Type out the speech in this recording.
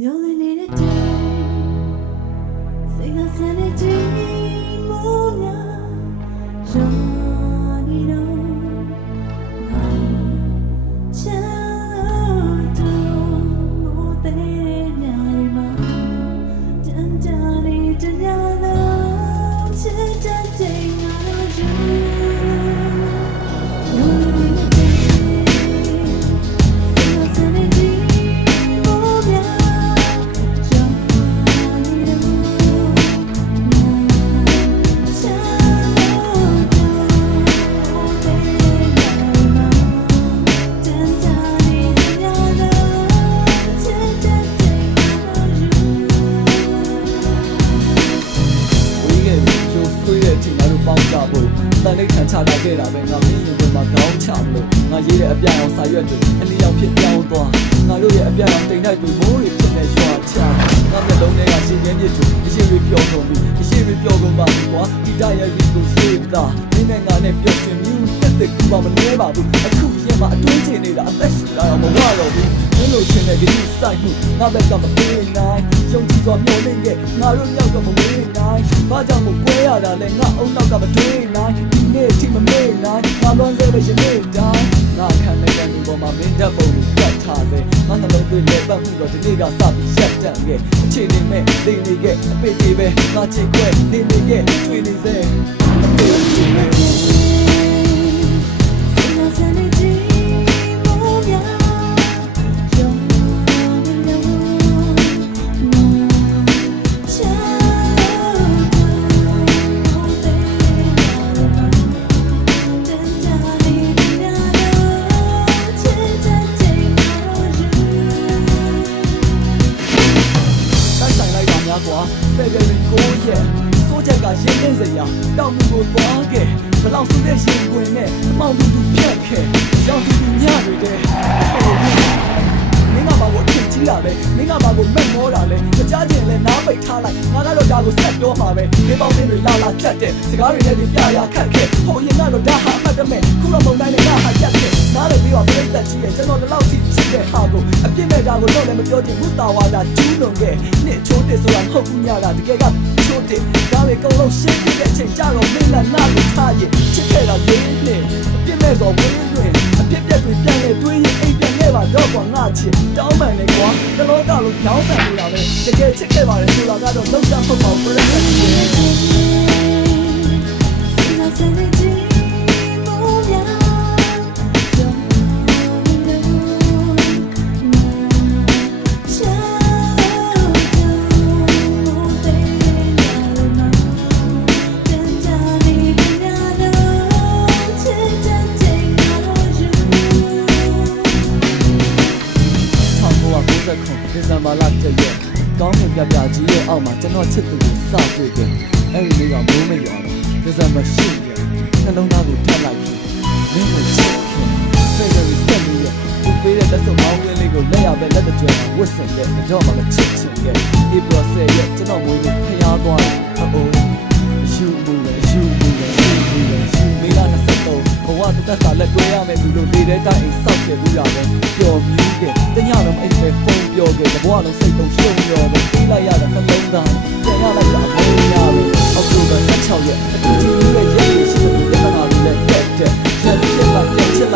You're the needed day. Sing a sanity, Monia. Johnny, no. Tận đây thằng cha đã kể là về ngắm nhìn người mà cáo chạm được ngài gì để bia ông sai được anh đi ôngဖြစ်nhau tòa ngài đôi để bia ông tính này tụi bố thìဖြစ်này xóa chạm ngắm nhận đông này là xin nhắn gì chủ cái gì review của mình cái gì review của bạn quá thì đại ấy bị tụi gì ta nên ngày ngài này biểu hiện như tất cả cùng vào mình nghe bảo tụi anh không gì mà đôi gì này là tất cả là một hoa rồi những lời chuyện này cái gì sai mù ngài bên cạnh một bên này trong chỉ có nhau lên ghệ ngài luôn nhau cả một bên này ba trăm một quê à đã lên ngã ông nào cả một bên nàyနေ့ဒီမမေ့နိုင်ငါလွန်စေပဲရှင်နေ့တိုင်းငါခံနေတဲ့လူပေါ်မှာမင်းတပ်ပုံကိုကတ်ထားတယ်ငါနှလုံးသွင်းလက်ပတ်မှုတော့ဒီနေ့ကစပြီးရက်တန်ခဲ့အခြေအနေမဲ့နေနေခဲ့အပေသေးပဲငါချစ်ခွဲနေနေခဲ့ကျွေးနေစေအပေသေးပဲFebruary 9 ရက်စိုးချက်ကရင်းနှင်းစရာတောင်မှုကိုသွားခဲ့ဘလောက်ဆိုတဲ့ရှင်ကွင်နဲ့အမောင်တူဖြတ်ခဲ့ရောင်တူညတွေတဲ့မင်းကဘာကိုအထင်ကြီးတာလဲမင်းကဘာကိုမဲ့မောတာလဲကြားကျင်လဲနားပိတ်ထားလိုက်ငါကတော့ဒါကိုဆက်ပြောမှာပဲဒီပေါင်းတွေလာကြက်တဲ့စကားတွေနဲ့ပြရခတ်ခဲ့ဟိုရင်ကတော့ဒါဟာအမှတ်တမဲ့ခုတော့မုံတိုင်းနဲ့ငါဟာချက်ခဲ့နားလည်းပြီးတော့ပြိတ္တကြီးရဲ့ကျွန်တော်ဒီလောက်ထိချစ်တဲ့ဟာကိုအပြစ်မဲ့တာကိုတော့လည်းမပြောချင်ဘူးတာဝါတာကျူးလွန်ခဲ့နှစ်ချိုးတစ်ဆိုတာမဟုတ်ဘူးညတာတကယ်ကချိုးတစ်ဒါတွေကုန်လုံးရှင်းပြတဲ့အချိန်ကြတော့မင်းနဲ့နားကိုထားရင်ချစ်ခဲ့တာလေးနဲ့အပြစ်မဲ့ဆိုဝင်းတွင်အပြစ်ပြက်တွေပြန်လဲတွေးရင်အိမ်ပြန်ခဲ့ပါတော့ကွာငါချစ်တောင်းပန်နေကွာတလောကလုံးကြောင်းဆန်နေတာပဲတကယ်ချစ်ခဲ့ပါတယ်ဆိုတာကတော့လုံးဝမဟုတ်ပါဘူးပြည့်တယ်ဒီဇင်ဘာလတည့်ရက်ကောင်းကင်ပြပြကြီးရဲ့အောက်မှာကျွန်တော်ချစ်သူကိုစတွေ့ခဲ့အဲ့ဒီနေ့ကမိုးမရွာတော့ဒီဇင်ဘာ10ရက်နှလုံးသားကိုထပ်လိုက်ပြီးမင်းကိုချစ်ခဲ့ February 7 ရက်သူပေးတဲ့လက်စုံမောင်းကလေးကိုလက်ရပဲလက်တကြွမှာဝတ်ဆင်ခဲ့တော့မှချစ်ချင်ခဲ့ April 10 ရက်ကျွန်တော်မွေးနေ့ဖျားသွားတယ်ဟုတ်ယူမှုပဲမေလာ23ဘဝတစ်သက်စာလက်တွဲရမယ်သူတို့နေတဲ့တိုင်းအိမ်ဆောက်ခဲ့ဘူးရပဲပျော်မြူးခဲ့တညလုံးအိမ်ပဲဖုန်းပြောခဲ့ဘဝလုံးစိတ်တုံရှုံရောပဲပြေးလိုက်ရတဲ့နှလုံးသားပြန်ရလိုက်တာအမေးရပဲအောက်တိုဘာ16ရက်အတူတူရဲ့ရက်ရှိတဲ့ပြဿနာတွေလည်းတက်ရက်ဖြစ်လာပြက်ချက်